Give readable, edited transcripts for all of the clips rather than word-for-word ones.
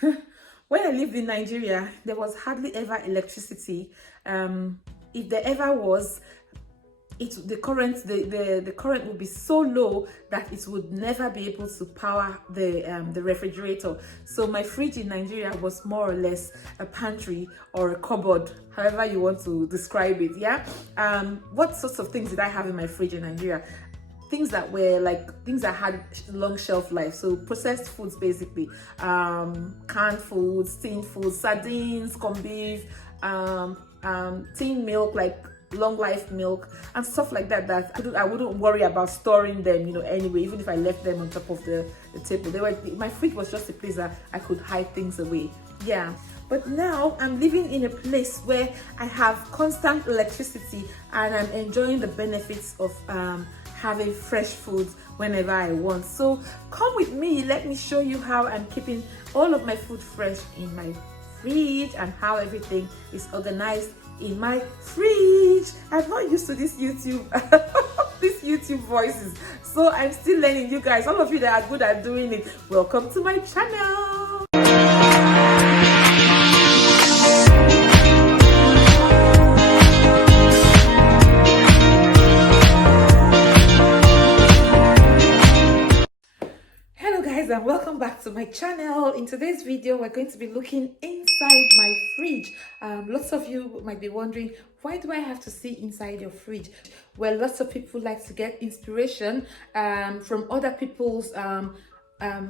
When I lived in Nigeria, there was hardly ever electricity. If there ever was, the current would be so low that it would never be able to power the refrigerator. So my fridge in Nigeria was more or less a pantry or a cupboard, however you want to describe it. Yeah. What sorts of things did I have in my fridge in Nigeria? Things that had long shelf life, so processed foods basically, canned foods, tin foods, sardines, corned beef, tin milk, like long life milk and stuff like that, I wouldn't worry about storing them, anyway, even if I left them on top of the table. My fridge was just a place that I could hide things away. Yeah. But now I'm living in a place where I have constant electricity and I'm enjoying the benefits of having fresh foods whenever I want. So come with me, let me show you how I'm keeping all of my food fresh in my fridge and how everything is organized in my fridge. I'm not used to this YouTube these YouTube voices, so I'm still learning. You guys, all of you that are good at doing it, welcome to my channel. And welcome back to my channel. In today's video, we're going to be looking inside my fridge. Lots of you might be wondering, why do I have to see inside your fridge? Well, lots of people like to get inspiration from other people's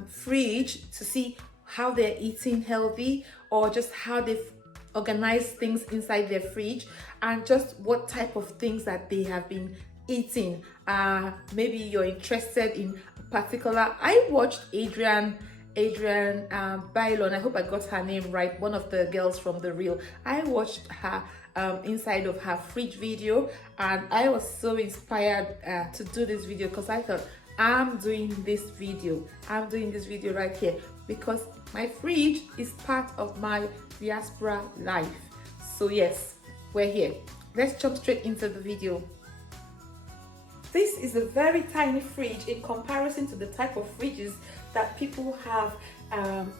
fridge to see how they're eating healthy, or just how they've organized things inside their fridge, and just what type of things that they have been eating. Maybe you're interested in particular. I watched Adrienne Bailon, I hope I got her name right, one of the girls from The Real. I watched her inside of her fridge video, and I was so inspired to do this video, because I thought, I'm doing this video right here, because my fridge is part of my diaspora life. So yes, we're here. Let's jump straight into the video. This is a very tiny fridge in comparison to the type of fridges that people have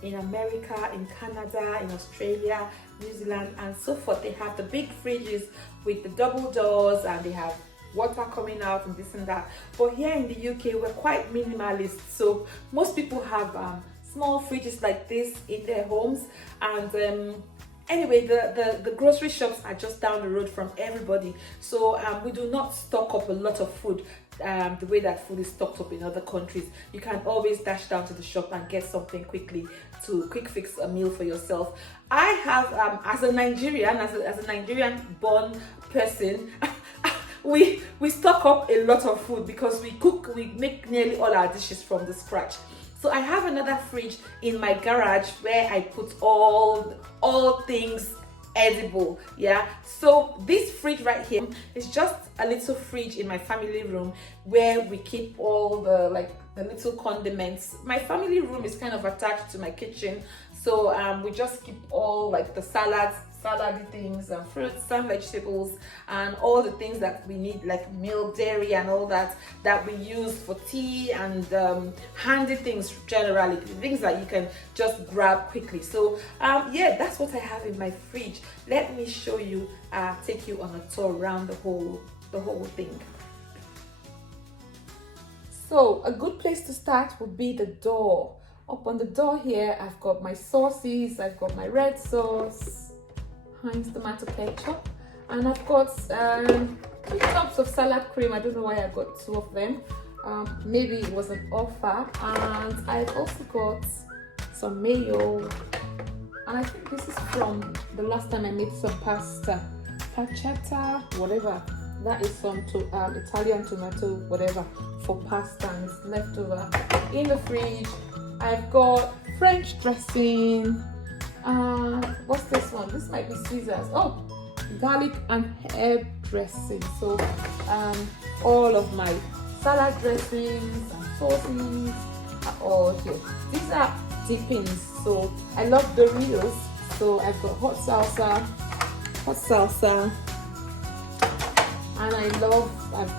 in America, in Canada, in Australia, New Zealand, and so forth. They have the big fridges with the double doors, and they have water coming out and this and that. But here in the UK, we're quite minimalist. So most people have small fridges like this in their homes. And anyway, the grocery shops are just down the road from everybody, so we do not stock up a lot of food the way that food is stocked up in other countries. You can always dash down to the shop and get something quickly to quick fix a meal for yourself. I have as a Nigerian born person, we stock up a lot of food, because we make nearly all our dishes from the scratch. So I have another fridge in my garage where I put all things edible. Yeah, so this fridge right here is just a little fridge in my family room where we keep all the little condiments. My family room is kind of attached to my kitchen, so we just keep all the salady things and fruits and vegetables and all the things that we need, like milk, dairy, and all that we use for tea, and handy things generally, things that you can just grab quickly. So yeah, that's what I have in my fridge. Let me show you, take you on a tour around the whole thing. So a good place to start would be the door. Up on the door here, I've got my sauces. I've got my red sauce, Heinz tomato ketchup, and I've got 2 tubs of salad cream. I don't know why I got 2 of them. Maybe it was an offer. And I've also got some mayo, and I think this is from the last time I made some pasta, pancetta, whatever. That is some Italian tomato, whatever, for pasta, and it's left over in the fridge. I've got French dressing. What's this one? This might be Caesar's. Oh, garlic and herb dressing. So all of my salad dressings and sauces are all here. These are dippings. So I love Doritos. So I've got hot salsa, and I've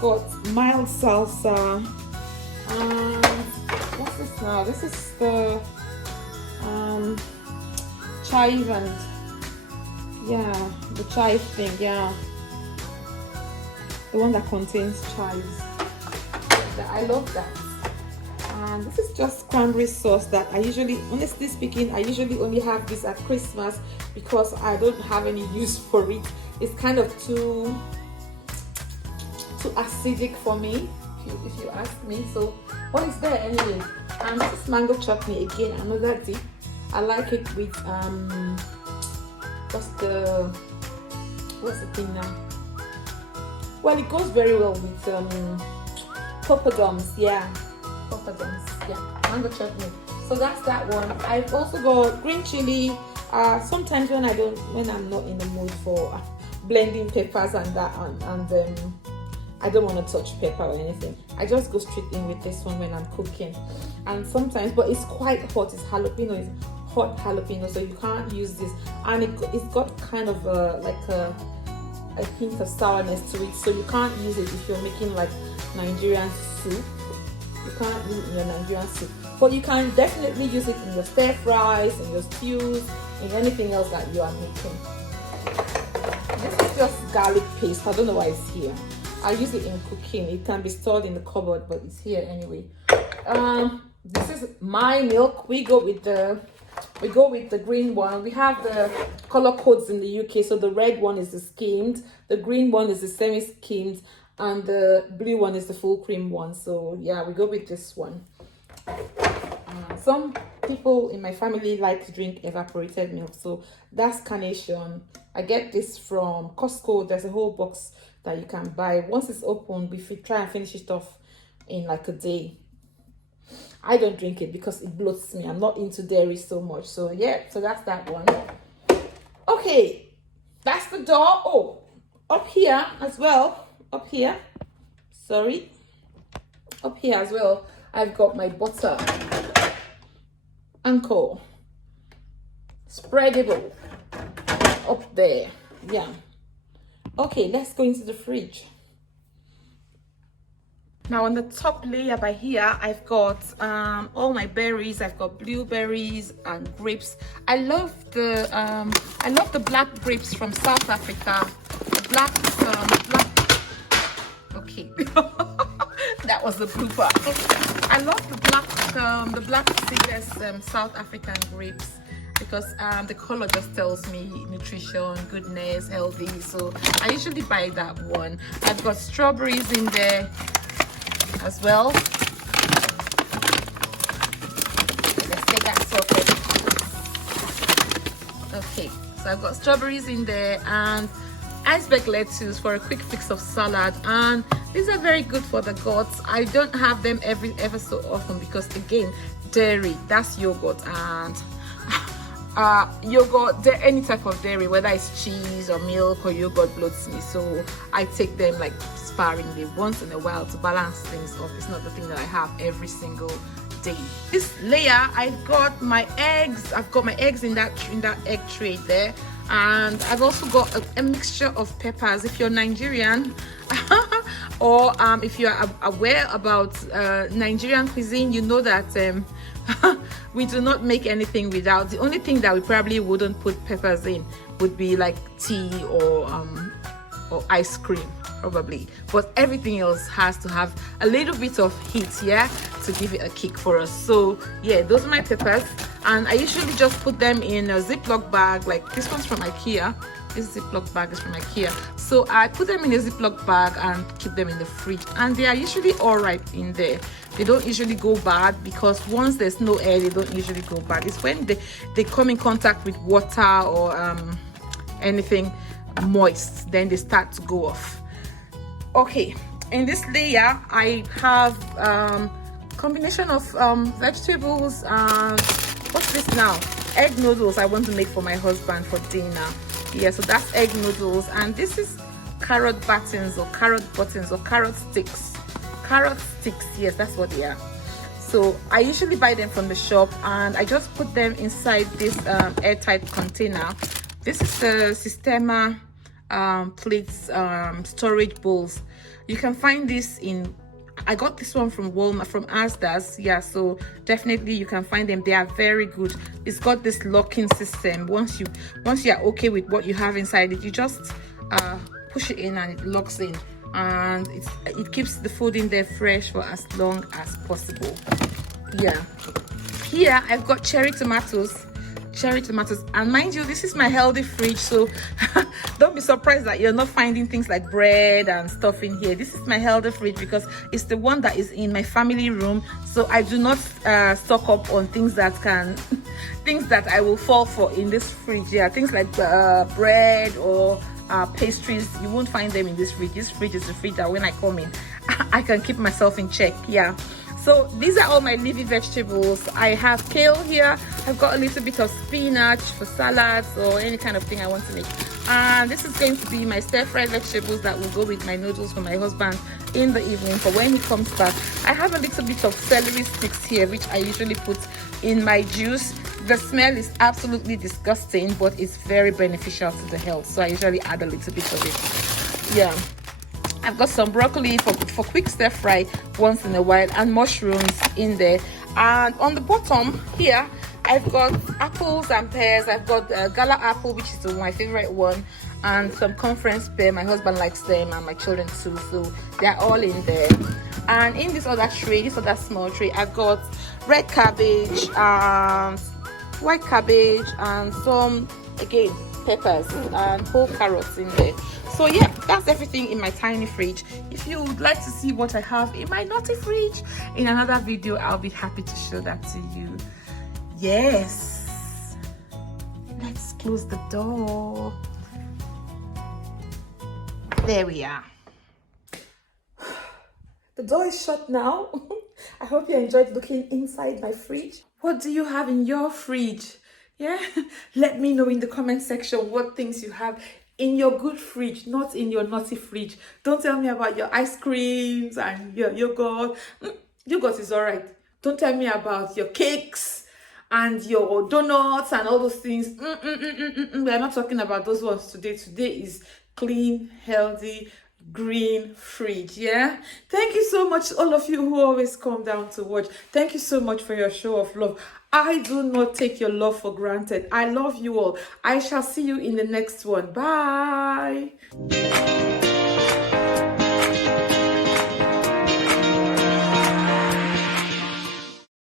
got mild salsa. And what's this now? This is the chive and yeah, the chive thing, yeah, the one that contains chives. I love that. And this is just cranberry sauce that I usually, honestly speaking, I usually only have this at Christmas because I don't have any use for it. It's kind of too acidic for me, if you ask me. So what is there anyway? And this is mango chutney again, another dip. I like it with what's the thing now? Well, it goes very well with poppadoms, yeah, mango chutney. So that's that one. I've also got green chili. Sometimes when I'm not in the mood for blending peppers and that, and I don't want to touch pepper or anything, I just go straight in with this one when I'm cooking. And sometimes, but it's quite hot. It's jalapeno. It's hot jalapeno, so you can't use this. And it's got kind of like a hint of sourness to it, so you can't use it if you're making like Nigerian soup. You can't use it in your Nigerian soup, but you can definitely use it in your stir fries, in your stews, in anything else that you are making. This is just garlic paste. I don't know why it's here. I use it in cooking. It can be stored in the cupboard, but it's here anyway. This is my milk. We go with the green one. We have the color codes in the UK. So the red one is the skimmed, the green one is the semi-skimmed, and the blue one is the full cream one. So yeah, we go with this one. Some people in my family like to drink evaporated milk, so that's Carnation. I get this from Costco. There's a whole box that you can buy. Once it's open, we try and finish it off in like a day. I don't drink it because it bloats me. I'm not into dairy so much. So yeah, so that's that one. Okay, that's the door. Oh, up here as well. Up here as well, I've got my butter. Anchor. Spreadable. Up there. Yeah. Okay, let's go into the fridge. Now on the top layer by here, I've got all my berries. I've got blueberries and grapes. I love the black grapes from South Africa. The black. Okay, that was the blooper. I love the black seedless South African grapes because the color just tells me nutrition, goodness, healthy. So I usually buy that one. I've got strawberries in there as well. Let's take that sorted. Okay, so I've got strawberries in there and iceberg lettuce for a quick fix of salad, and these are very good for the guts. I don't have them ever so often because again, dairy, that's yogurt, and yogurt, any type of dairy, whether it's cheese or milk or yogurt, bloats me. So I take them like sparingly once in a while to balance things off. It's not the thing that I have every single day. This layer, I've got my eggs. I've got my eggs in that egg tray there, and I've also got a mixture of peppers. If you're Nigerian or if you're aware about Nigerian cuisine, you know that we do not make anything without. The only thing that we probably wouldn't put peppers in would be like tea or ice cream probably, but everything else has to have a little bit of heat, yeah, to give it a kick for us. So yeah, those are my peppers, and I usually just put them in a Ziploc bag. Like this one's from IKEA. This Ziploc bag is from IKEA, so I put them in a Ziploc bag and keep them in the fridge, and they are usually all right in there. They don't usually go bad because once there's no air, they don't usually go bad. It's when they come in contact with water or anything moist, then they start to go off. Okay, in this layer I have combination of vegetables and what's this now? Egg noodles I want to make for my husband for dinner. Yeah, so that's egg noodles, and this is carrot buttons or carrot sticks. Carrot sticks, yes, that's what they are. So I usually buy them from the shop, and I just put them inside this airtight container. This is the Systema plates storage bowls. You can find this in I got this one from Walmart, from Asda's. Yeah, so definitely you can find them. They are very good. It's got this locking system. Once you are okay with what you have inside it, you just push it in and it locks in, and it keeps the food in there fresh for as long as possible. Yeah, here I've got cherry tomatoes, and mind you, this is my healthy fridge, so don't be surprised that you're not finding things like bread and stuff in here. This is my healthy fridge because it's the one that is in my family room, so I do not stock up on things that I will fall for in this fridge. Yeah, things like bread or pastries, you won't find them in this fridge. This fridge is the fridge that when I come in, I can keep myself in check. Yeah, so these are all my leafy vegetables. I have kale here. I've got a little bit of spinach for salads or any kind of thing I want to make, and this is going to be my stir-fried vegetables that will go with my noodles for my husband in the evening for when he comes back. I have a little bit of celery sticks here, which I usually put in my juice. The smell is absolutely disgusting, but it's very beneficial to the health, so I usually add a little bit of it. Yeah, I've got some broccoli for quick stir fry once in a while, and mushrooms in there. And on the bottom here, I've got apples and pears. I've got gala apple, which is my favorite one, and some conference pear. My husband likes them, and my children too, so they're all in there. And in this other tray, this other small tray, I've got red cabbage and white cabbage and some, again, peppers and whole carrots in there. So yeah, that's everything in my tiny fridge. If you would like to see what I have in my naughty fridge in another video, I'll be happy to show that to you. Yes, let's close the door. There we are. The door is shut now. I hope you enjoyed looking inside my fridge. What do you have in your fridge? Yeah, let me know in the comment section what things you have in your good fridge, not in your naughty fridge. Don't tell me about your ice creams and your yogurt. Yogurt is all right. Don't tell me about your cakes and your donuts and all those things. We're not talking about those ones today. Today is clean, healthy, green fridge. Yeah, thank you so much, all of you who always come down to watch. Thank you so much for your show of love. I do not take your love for granted. I love you all. I shall see you in the next one. Bye.